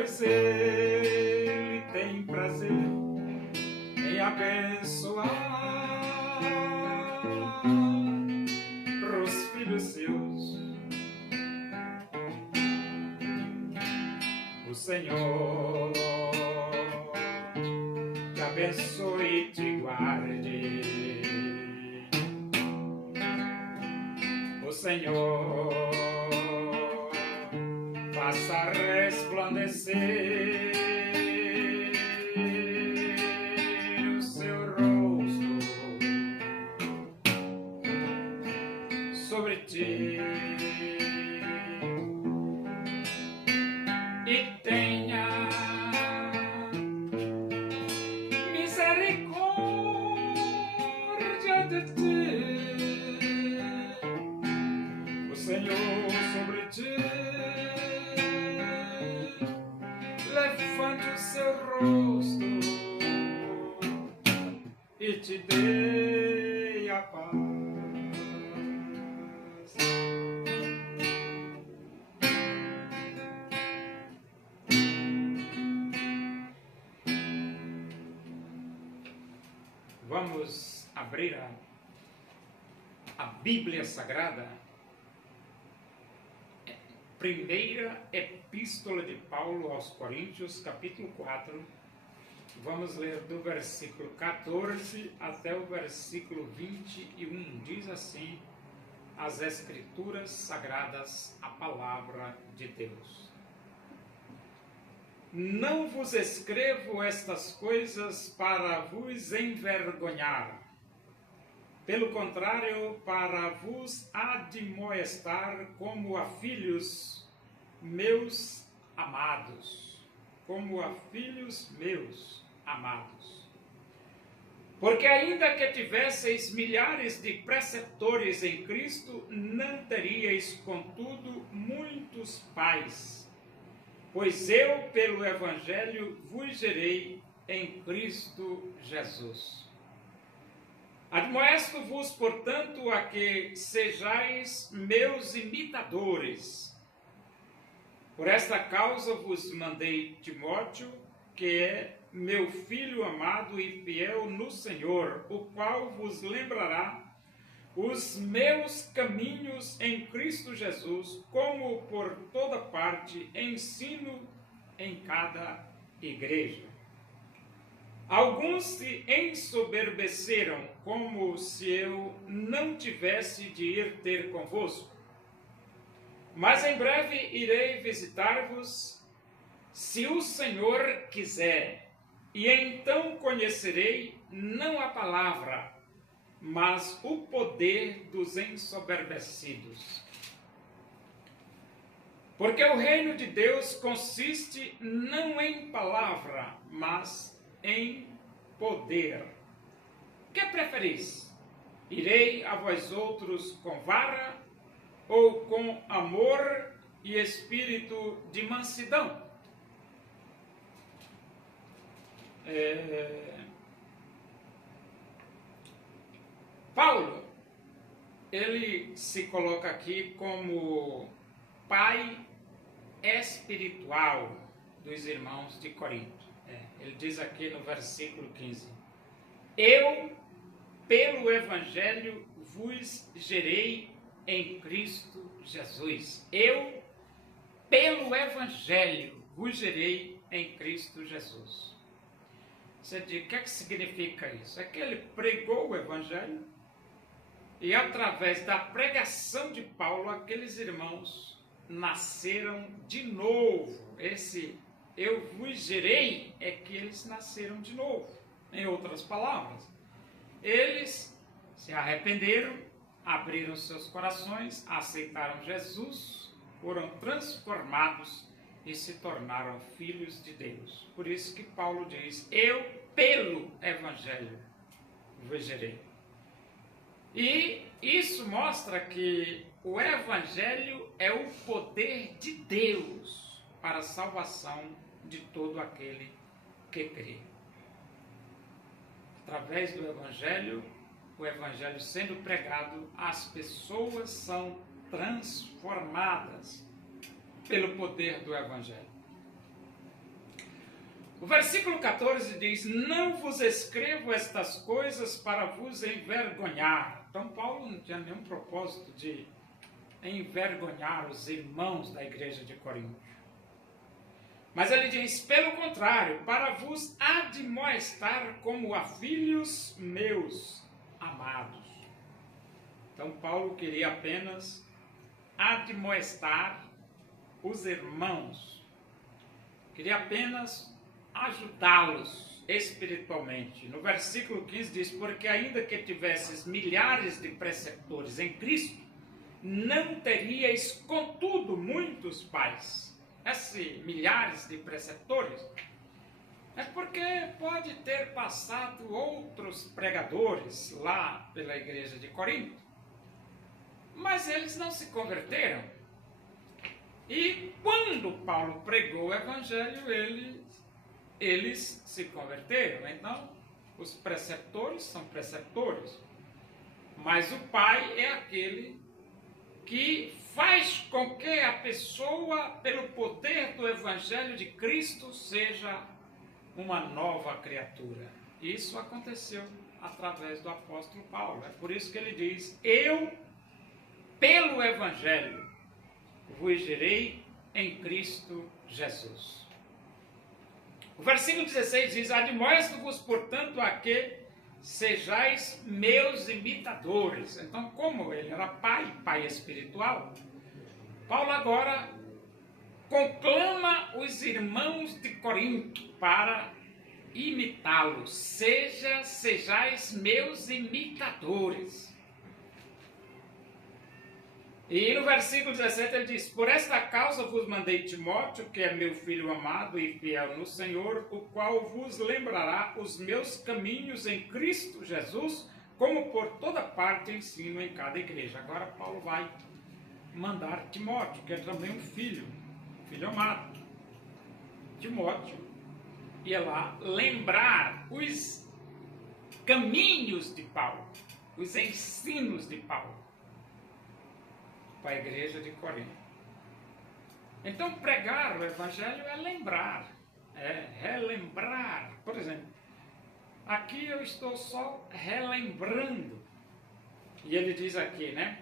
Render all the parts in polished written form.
pois Ele tem prazer em abençoar os filhos seus. O Senhor te abençoe e te guarde. O Senhor faça resplandecer o seu rosto sobre ti e tenha misericórdia de ti. O Senhor sobre ti levante o seu rosto e te dê a paz. Vamos abrir a Bíblia Sagrada, primeira epístola de Paulo aos Coríntios, capítulo 4. Vamos ler do versículo 14 até o versículo 21. Diz assim as Escrituras Sagradas, a Palavra de Deus. Não vos escrevo estas coisas para vos envergonhar. Pelo contrário, para vos admoestar como a filhos meus amados. Como a filhos meus amados. Porque ainda que tivesseis milhares de preceptores em Cristo, não teríeis, contudo, muitos pais. Pois eu, pelo Evangelho, vos gerei em Cristo Jesus. Admoesto-vos, portanto, a que sejais meus imitadores. Por esta causa vos mandei Timóteo, que é meu filho amado e fiel no Senhor, o qual vos lembrará os meus caminhos em Cristo Jesus, como por toda parte ensino em cada igreja. Alguns se ensoberbeceram, como se eu não tivesse de ir ter convosco. Mas em breve irei visitar-vos, se o Senhor quiser, e então conhecerei não a palavra, mas o poder dos ensoberbecidos. Porque o reino de Deus consiste não em palavra, mas em poder. Que preferis? Irei a vós outros com vara ou com amor e espírito de mansidão? Paulo, ele se coloca aqui como pai espiritual dos irmãos de Corinto. Ele diz aqui no versículo 15: eu, pelo Evangelho, vos gerei em Cristo Jesus. Eu, pelo Evangelho, vos gerei em Cristo Jesus. Você diz, o que é que significa isso? É que ele pregou o Evangelho e através da pregação de Paulo, aqueles irmãos nasceram de novo. Esse eu vos gerei é que eles nasceram de novo. Em outras palavras, eles se arrependeram, abriram seus corações, aceitaram Jesus, foram transformados e se tornaram filhos de Deus. Por isso que Paulo diz, eu pelo Evangelho vos gerei. E isso mostra que o Evangelho é o poder de Deus para a salvação de todo aquele que crê. Através do Evangelho, o Evangelho sendo pregado, as pessoas são transformadas pelo poder do Evangelho. O versículo 14 diz: não vos escrevo estas coisas para vos envergonhar. Então Paulo não tinha nenhum propósito de envergonhar os irmãos da igreja de Corinto. Mas ele diz, pelo contrário, para vos admoestar como a filhos meus amados. Então Paulo queria apenas admoestar os irmãos. Queria apenas ajudá-los espiritualmente. No versículo 15 diz, porque ainda que tivesses milhares de preceptores em Cristo, não teríeis contudo muitos pais. Esses milhares de preceptores é porque pode ter passado outros pregadores lá pela igreja de Corinto, mas eles não se converteram. E quando Paulo pregou o evangelho, eles se converteram. Então, os preceptores são preceptores, mas o pai é aquele que faz com que a pessoa, pelo poder do evangelho de Cristo, seja uma nova criatura. Isso aconteceu através do apóstolo Paulo. É por isso que ele diz, eu, pelo evangelho, vos gerei em Cristo Jesus. O versículo 16 diz, admoesto-vos, portanto, a que sejais meus imitadores. Então, como ele era pai espiritual, Paulo agora conclama os irmãos de Corinto para imitá-los. Sejais meus imitadores. E no versículo 17 ele diz, por esta causa vos mandei Timóteo, que é meu filho amado e fiel no Senhor, o qual vos lembrará os meus caminhos em Cristo Jesus, como por toda parte ensino em cada igreja. Agora Paulo vai mandar Timóteo, que é também um filho amado. Timóteo ia lá lembrar os caminhos de Paulo, os ensinos de Paulo para a igreja de Corinto. Então, pregar o evangelho é lembrar, é relembrar. Por exemplo, aqui eu estou só relembrando. E ele diz aqui, né?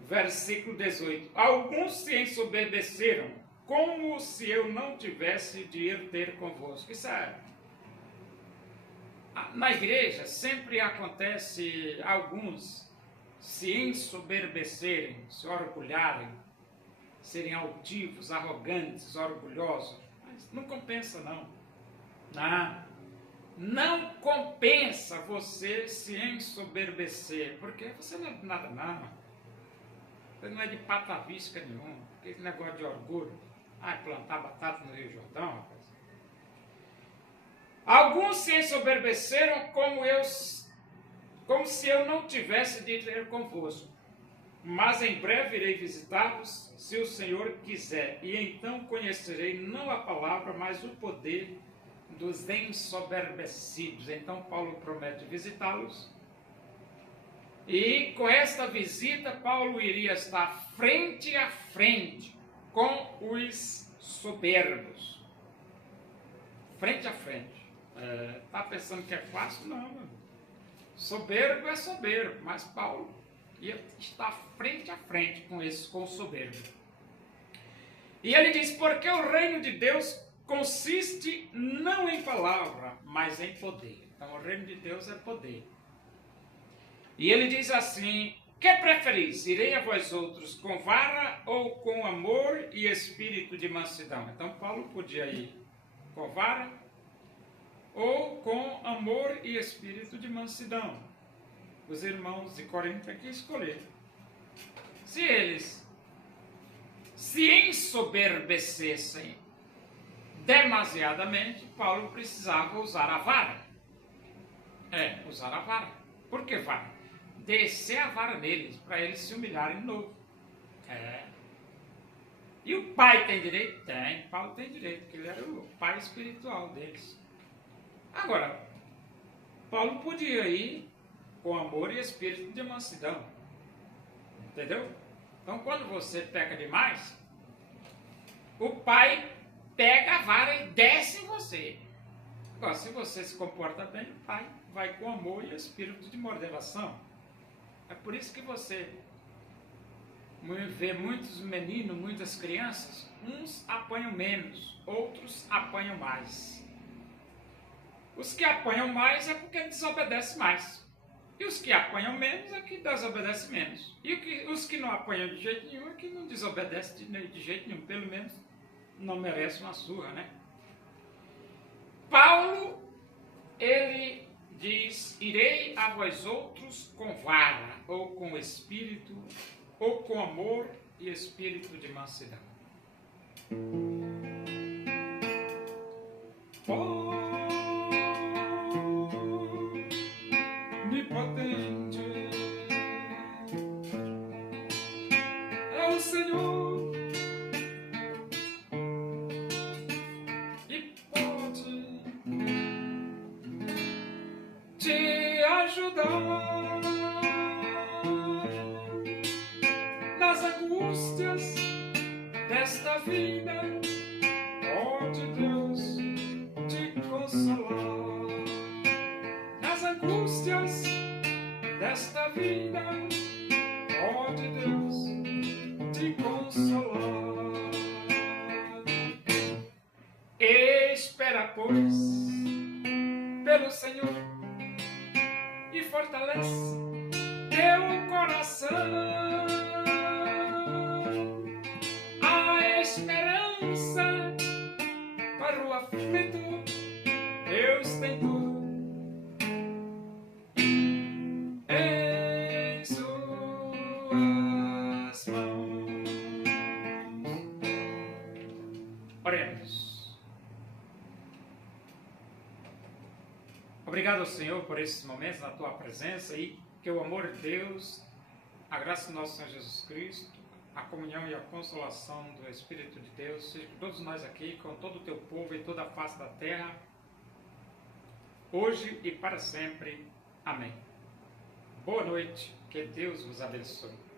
Versículo 18. Alguns se ensoberbeceram, como se eu não tivesse de ir ter convosco. Isso é... Na igreja sempre acontece alguns se ensoberbecerem, se orgulharem, serem altivos, arrogantes, orgulhosos. Mas não compensa, não. Não compensa você se ensoberbecer, porque você não é nada, não. Você não é de patavisca nenhum. Aquele negócio de orgulho. Plantar batata no Rio Jordão, rapaz. Alguns se ensoberbeceram como se eu não tivesse de ir convosco. Mas em breve irei visitar-vos, se o Senhor quiser, e então conhecerei não a palavra, mas o poder dos ensoberbecidos. Então Paulo promete visitá-los, e com esta visita Paulo iria estar frente a frente com os soberbos. Frente a frente. Está pensando que é fácil? Não, meu irmão. Soberbo é soberbo, mas Paulo ia estar frente a frente com o soberbo. E ele diz, porque o reino de Deus consiste não em palavra, mas em poder. Então o reino de Deus é poder. E ele diz assim, que preferis? Irei a vós outros com vara ou com amor e espírito de mansidão? Então Paulo podia ir com vara ou com amor e espírito de mansidão. Os irmãos de Corinto têm que escolher. Se eles se ensoberbecessem demasiadamente, Paulo precisava usar a vara. Usar a vara. Por que vara? Descer a vara neles, para eles se humilharem de novo. E o pai tem direito? Tem. Paulo tem direito, porque ele era o pai espiritual deles. Agora, Paulo podia ir com amor e espírito de mansidão. Entendeu? Então, quando você peca demais, o pai pega a vara e desce em você. Agora, se você se comporta bem, vai com amor e espírito de moderação. É por isso que você vê muitos meninos, muitas crianças, uns apanham menos, outros apanham mais. Os que apanham mais é porque desobedecem mais. E os que apanham menos é que desobedecem menos. E os que não apanham de jeito nenhum é que não desobedecem de jeito nenhum. Pelo menos não merece uma surra, né? Paulo, ele diz: irei a vós outros com vara, ou com espírito, ou com amor e espírito de mansidão. Onipotente é o Senhor e pode te ajudar nas angústias desta vida. Pode Deus te consolar nas angústias desta vida. Pode Deus te consolar. Espera, pois, pelo Senhor e fortalece teu coração. A esperança para o aflito, Deus tem tudo em suas mãos. Oremos. Obrigado, Senhor, por esses momentos na tua presença e que o amor de Deus, a graça do nosso Senhor Jesus Cristo, a comunhão e a consolação do Espírito de Deus seja com todos nós aqui, com todo o teu povo e toda a face da terra, hoje e para sempre. Amém. Boa noite, que Deus vos abençoe.